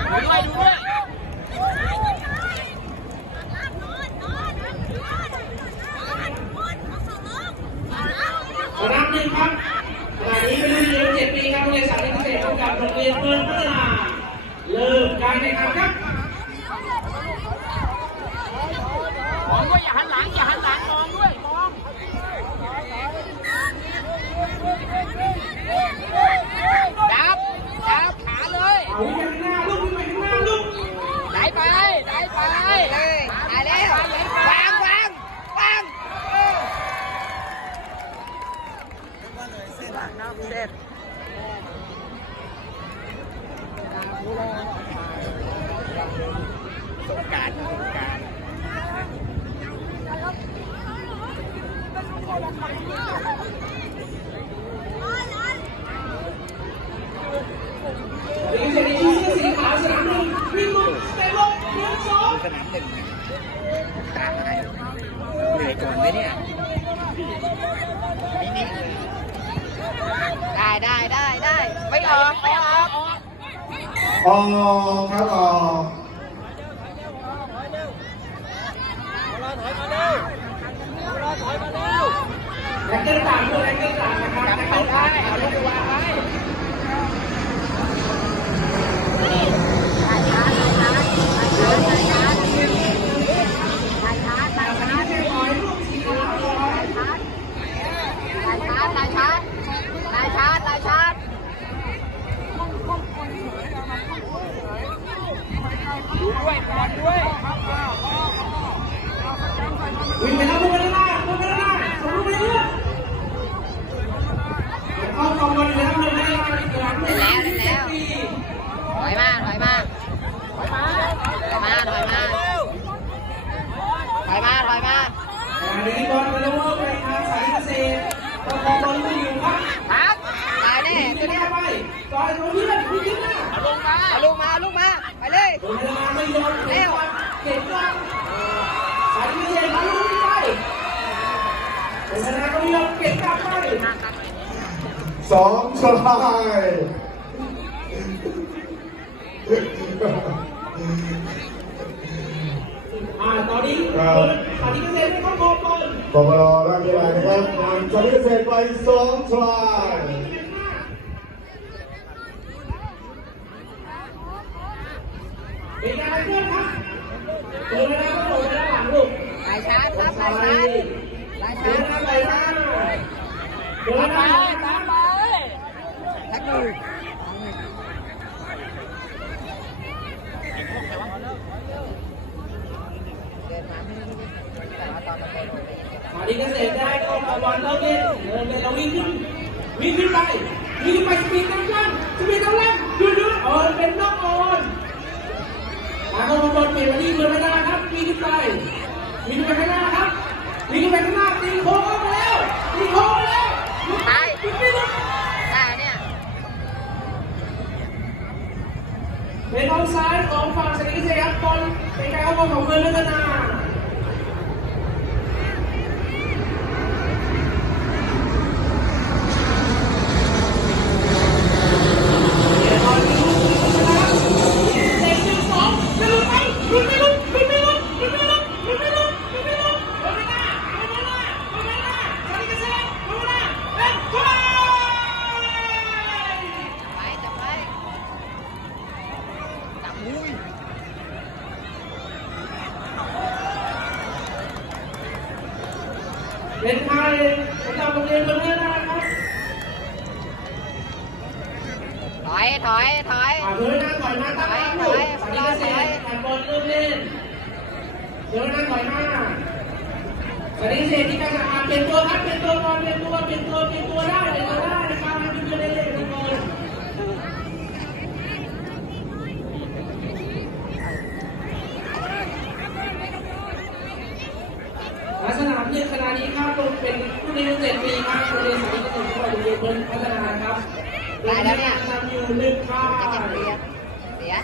ด้ดับหนึ่งครับขณะนี้เป็รุ่นอายุเจ็ดปีครับโรงเรียนสาธิตเกษตรร่วมกับโรเรียนเมืองพัฒาเริ่มการแข่งขันครับผมก็อย่าหันหลังอย่าหันหลัง เสงการสงการสนชื่อสีขาสนามหนึ่งวิ่งลูกสเตามหนึ่งตาหายเหนื่อยก่อนไหมเนี่ยมินิ ได้ได้ได้ไม่ออกไม่ออกออกครับออกถอยมาเร็วถอยมาเร็วแรงเกินต่างด้วยแรงเกินต่าง เขา เกิน ได้ ต่าง เอาลูกไปวางไว้ด้วยบอลด้วย วิ่งไปแล้วลูกไปด้านหน้าลูกไปด้านหน้าส่งลูกไปเรื่อยเข้ากองบอลเลยครับเลยไม่ได้มาสนามหนึ่ง แล้วแล้ว ปี ถอยมาถอยมาถอยมาถอยมาถอยมาถอยมาถอยมา อันนี้บอลไปแล้วว่าไปทางสายเกษตรประคองบอลไม่อยู่ครับ ครับ ตายแน่ตัวนี้ไปจอยตัวนี้เลยคุณยิ้มหน้าลงมาเอาลูกมาเอาลูกมา ไปเลยโดนมาไม่ยอมเร็วเก่งมากสายเกษตรมาลูกไปโดนมาก็ไม่ยอมเก่งกลับไปสองทรายอ่าตอนนี้สายเกษตรไม่เข้าโก นบอลปปรร่างกีฬานะครับนำชาลิเศษไปสองทรายเป็นการเพื่อนครับโดนแล้วก็โดนแล้วหลังลูกลายชาครับลายชาร์จลายโดชานร์จแล้วไปหน้าโดนไปแล้วตามไปทักดู สายเกษ ตรได้เข้าบอลแล้วเล่นเดินเลยเราวิ่งขึ้นวิ่งขึ้นไปวิ่งขึ้นไปสปีดตั้งล่างสปีดตั้งล่างหยุดหยุดเออเป็นนอกออนมาเข้าบอลเปลี่ยนมาที่เบอร์ไม่ได้ครับวิ่งขึ้นไปวิ่งขึ้นไปข้างหน้าครับวิ่งขึ้นไปข้างหน้าตีโค้งเข้ามาแล้วตีโค้งมาแล้วตายหยุดไม่หยุดได้เนี่ยเป็นออฟซ้ายของฝั่งสนิเซียบอลเป็นการเข้าบอลของเมืองรัตนาเดี๋ยวบอลมีลูกมีลูกนะครับเตะหนึ่งสองจะลุกไปลุกไม่ลุกลุกไม่ลุกลุกไม่ลุกลุกไม่ลุกลุกไม่ลุกเดินไปหน้าเดินไปหน้าเดินไปหน้าสนิทเซียบเดินไปหน้าเดินเข้าไป ไปจับไปจับมุ้ย เป็นใครประจำโรงเรียนเมืองพัฒนะครับ ถอย ถอย ถอย อ่าเดินหน้าถอยมาตั้งรับลูกสายเกษตรแต่บอลเริ่มเล่นเดินหน้าถอยมาสายเกษตรที่การจะอานเปลี่ยนตัวครับเปลี่ยนตัวก่อนเปลี่ยนตัวเปลี่ยนตัวเปลี่ยนตัวได้เปลี่ยนตัวได้นะครับให้เพื่อนๆได้เล่นกันก่อน ลักษณะหนึ่งขณะนี้ครับเป็นผู้เรียนเจ็ดปีครับโรงเรียนสายเกษตรจังหวัดอุบลพัฒนาครับได้แล้วเนี่ยทำอยู่หนึ่งค่าจะเก็บเสียเสีย